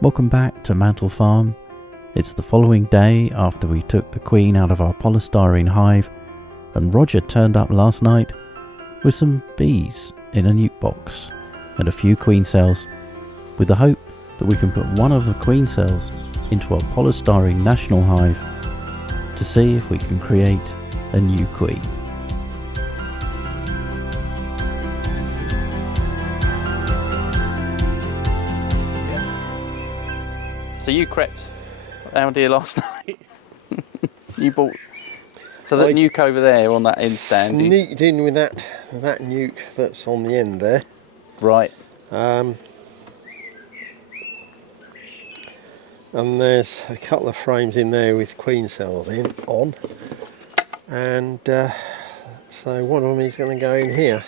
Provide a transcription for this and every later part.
Welcome back to Mantel Farm. It's the following day after we took the queen out of our polystyrene hive, and Roger turned up last night with some bees in a nuke box and a few queen cells, with the hope that we can put one of the queen cells into our polystyrene national hive to see if we can create a new queen. So you crept out here last night. You bought that nuke over there on that end stand. Sneaked in with that nuke that's on the end there. Right. And there's a couple of frames in there with queen cells on, and so one of them is going to go in here.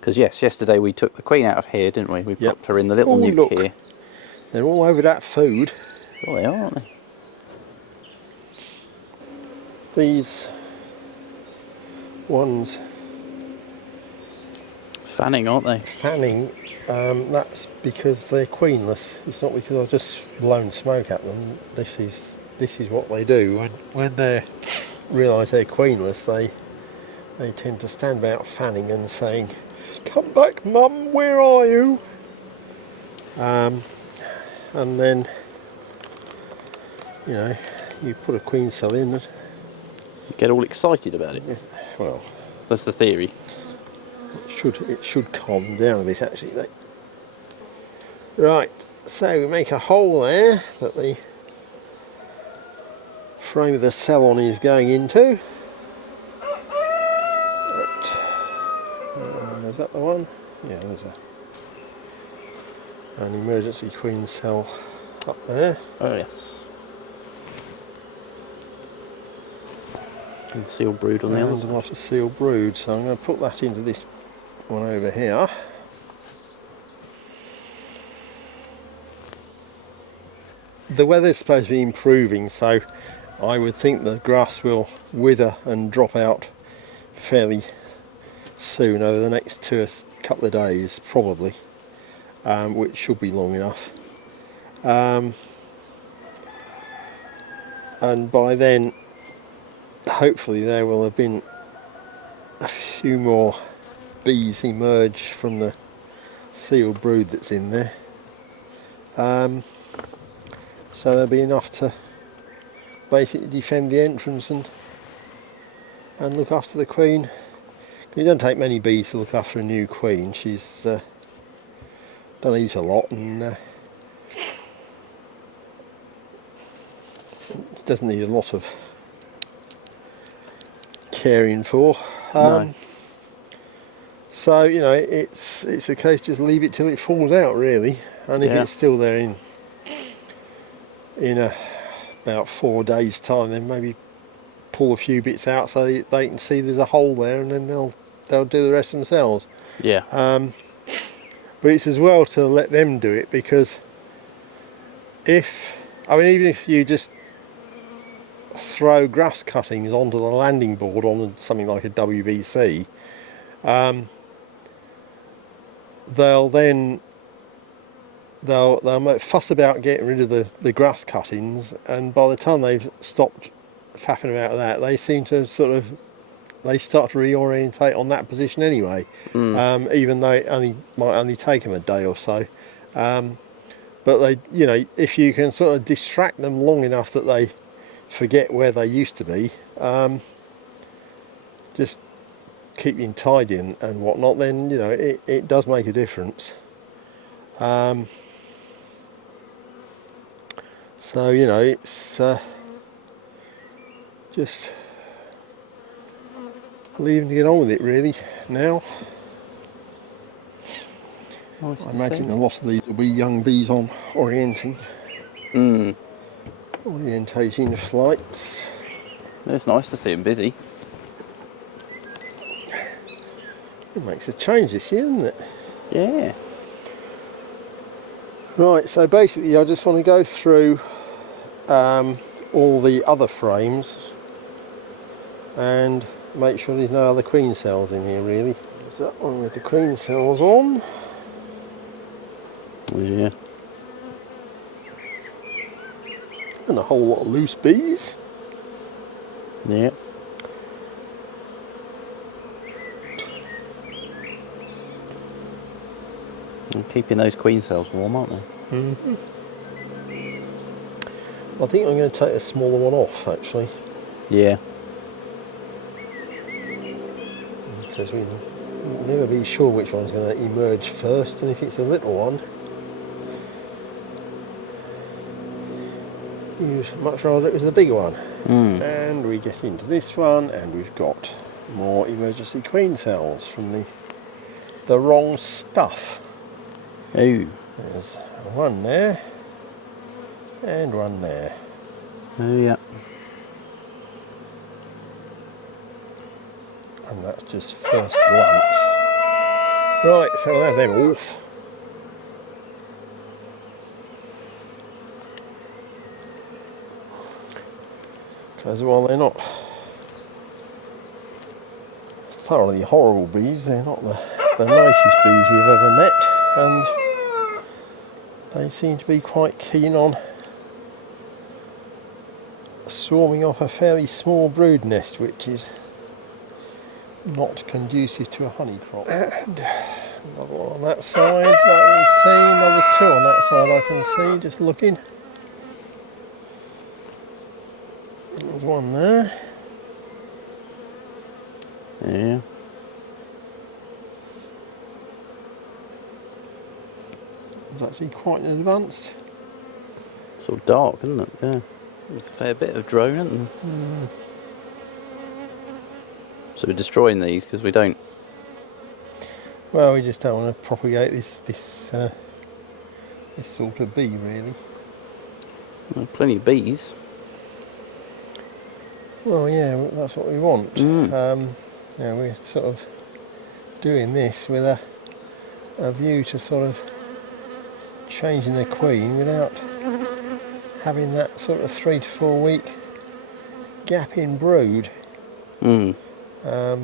Because yes, yesterday we took the queen out of here, didn't we? We popped her in the little nuke look. here. They're all over that food. Oh, they are, aren't they? These ones Fanning, aren't they? fanning, that's because they're queenless. It's not because I've just blown smoke at them. This is what they do. When they realise they're queenless, they tend to stand about fanning and saying, "Come back, Mum, where are you?" And then, you put a queen cell in. You get all excited about it. Yeah, well, that's the theory. It should calm down a bit, actually. Right, so we make a hole there that the frame of the cell on is going into. Is that the one? Yeah, there's an emergency queen cell up there. Oh yes. And sealed brood on the other There's a lot of sealed brood, so I'm going to put that into this one over here. The weather's supposed to be improving, so I would think the grass will wither and drop out fairly soon over the next couple of days, probably, which should be long enough. And by then, hopefully, there will have been a few more bees emerge from the sealed brood that's in there. So there'll be enough to basically defend the entrance and look after the queen. It doesn't take many bees to look after a new queen. She's don't eat a lot and doesn't need a lot of caring for. No. So it's a case just leave it till it falls out, really. And if it's still there in about 4 days' time, then maybe pull a few bits out so they can see there's a hole there, and then they'll do the rest themselves. Yeah. But it's as well to let them do it, because even if you just throw grass cuttings onto the landing board on something like a WBC, they'll fuss about getting rid of the grass cuttings, and by the time they've stopped faffing about that, they seem to they start to reorientate on that position anyway, even though it might only take them a day or so. But if you can sort of distract them long enough that they forget where they used to be, just keeping tidy and whatnot, then it does make a difference. So it's just leaving to get on with it really now. Nice I imagine a lot of these will be young bees on orientating flights. It's nice to see them busy. It makes a change this year, doesn't it? Yeah. Right, so basically I just want to go through all the other frames and make sure there's no other queen cells in here really. There's that one with the queen cells on. Yeah. And a whole lot of loose bees. Yeah. And keeping those queen cells warm, aren't they? Mm-hmm. I think I'm going to take a smaller one off actually. Yeah. Because we'll never be sure which one's going to emerge first, and if it's a little one, you'd much rather it was the bigger one. And we get into this one, and we've got more emergency queen cells from the wrong stuff. Oh. There's one there, and one there. Oh yeah. And that's just first glance. Right, so we'll have them off. Because while they're not thoroughly horrible bees, they're not the nicest bees we've ever met, and they seem to be quite keen on swarming off a fairly small brood nest, which is not conducive to a honey crop. And another one on that side I can see, another two on that side I can see, just looking. There's one there. Yeah. It's actually quite advanced. It's all dark, isn't it? Yeah. There's a fair bit of drone, isn't there? So we're destroying these because we don't. Well, we just don't want to propagate this sort of bee, really. Well, plenty of bees. Well, yeah, that's what we want. Yeah, we're sort of doing this with a view to sort of changing the queen without having that sort of 3 to 4 week gap in brood. Yeah,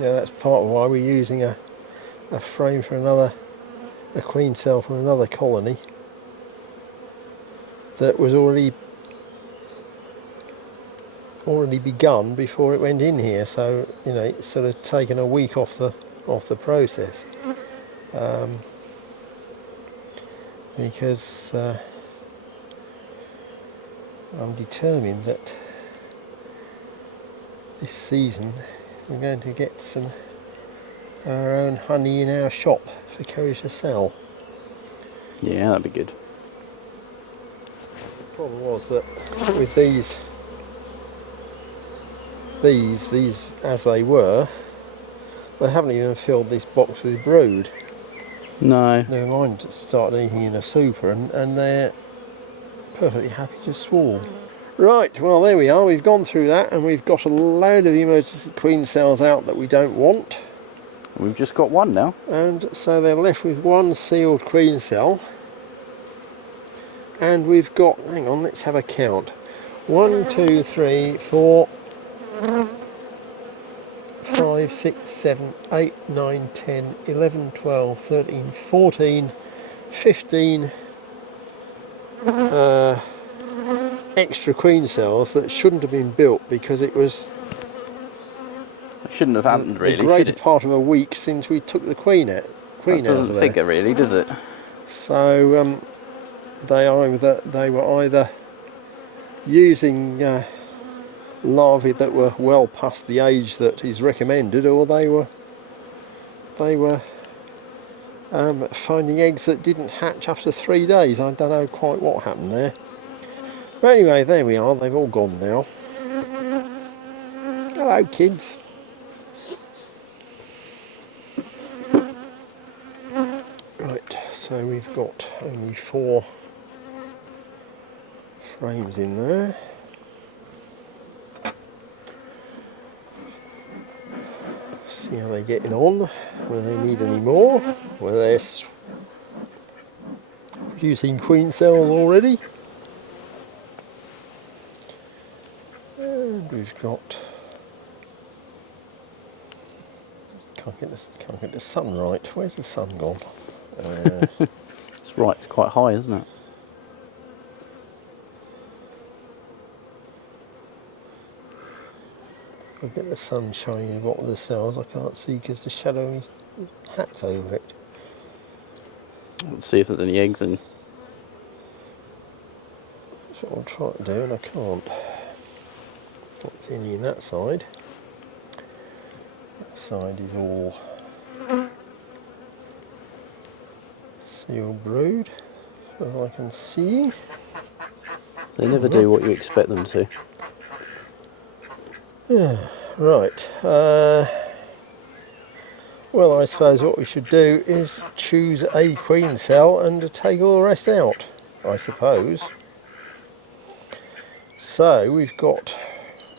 that's part of why we're using a frame for a queen cell from another colony that was already begun before it went in here, so you know it's sort of taken a week off the process, because I'm determined that this season we're going to get some our own honey in our shop for Courage to sell. Yeah, that'd be good. The problem was that with these bees, these as they were, they haven't even filled this box with brood. No. Never mind to start anything in a super, and they're perfectly happy to swarm. Right, well there we are, we've gone through that and we've got a load of emergency queen cells out that we don't want. We've just got one now. And so they're left with one sealed queen cell. And we've got, hang on, let's have a count. 1, 2, 3, 4, 5, 6, 7, 8, 9, 10, 11, 12, 13, 14, 15 extra queen cells that shouldn't have been built because it was It shouldn't have happened really. the greater part of a week since we took the queen out. That doesn't figure really, does it? So they were either using larvae that were well past the age that is recommended, or they were finding eggs that didn't hatch after 3 days. I don't know quite what happened there. But anyway, there we are, they've all gone now. Hello kids. Right, so we've got only 4 frames in there. See how they're getting on, whether they need any more, whether they're producing queen cells already. And we've got Can't get the sun right. Where's the sun gone? It's right, it's quite high, isn't it? I'll get the sun shining in the bottom of the cells. I can't see because the shadowy hat's over it. Let's see if there's any eggs in. That's what I'll try to do, and I can't. Not see any in that side. That side is all sealed brood, so I can see. They never do what you expect them to. Yeah, right. Well, I suppose what we should do is choose a queen cell and take all the rest out, I suppose. So we've got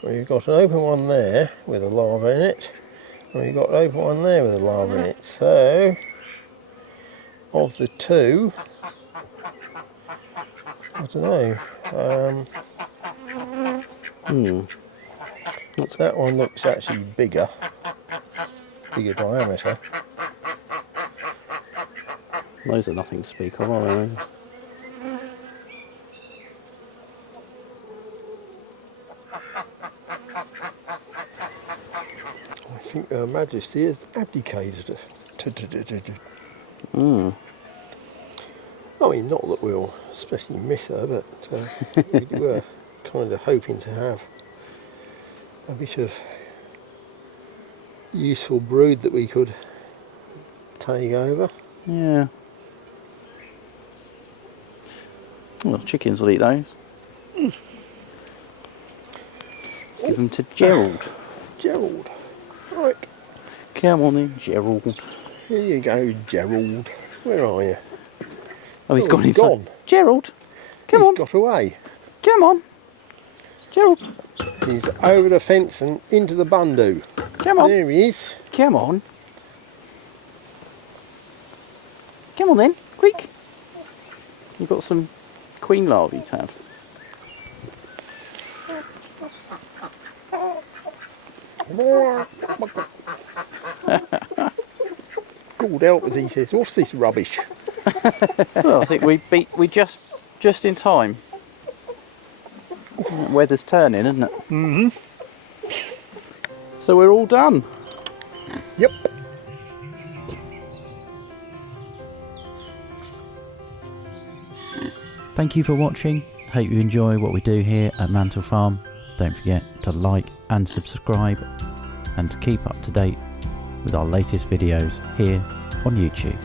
an open one there with a larva in it, and we've got an open one there with a larva in it. So of the two, I don't know. That one looks actually bigger diameter. Those are nothing to speak of, are they? I think Her Majesty has abdicated. I mean, not that we'll especially miss her, but we were kind of hoping to have a bit of useful brood that we could take over. Yeah. Well, chickens will eat those. Give them to Gerald. Gerald. Right. Come on in, Gerald. Here you go, Gerald. Where are you? Oh, he's gone he's inside. gone. Gerald, come on. He's got away. Come on. Gerald. He's over the fence and into the bundu. Come on. There he is. Come on. Come on then, quick. You've got some queen larvae to have. God help us, he says. What's this rubbish? Well, I think we just in time. Weather's turning, isn't it? Mm-hmm. So we're all done. Yep. Thank you for watching. Hope you enjoy what we do here at Mantel Farm. Don't forget to like and subscribe, and to keep up to date with our latest videos here on YouTube.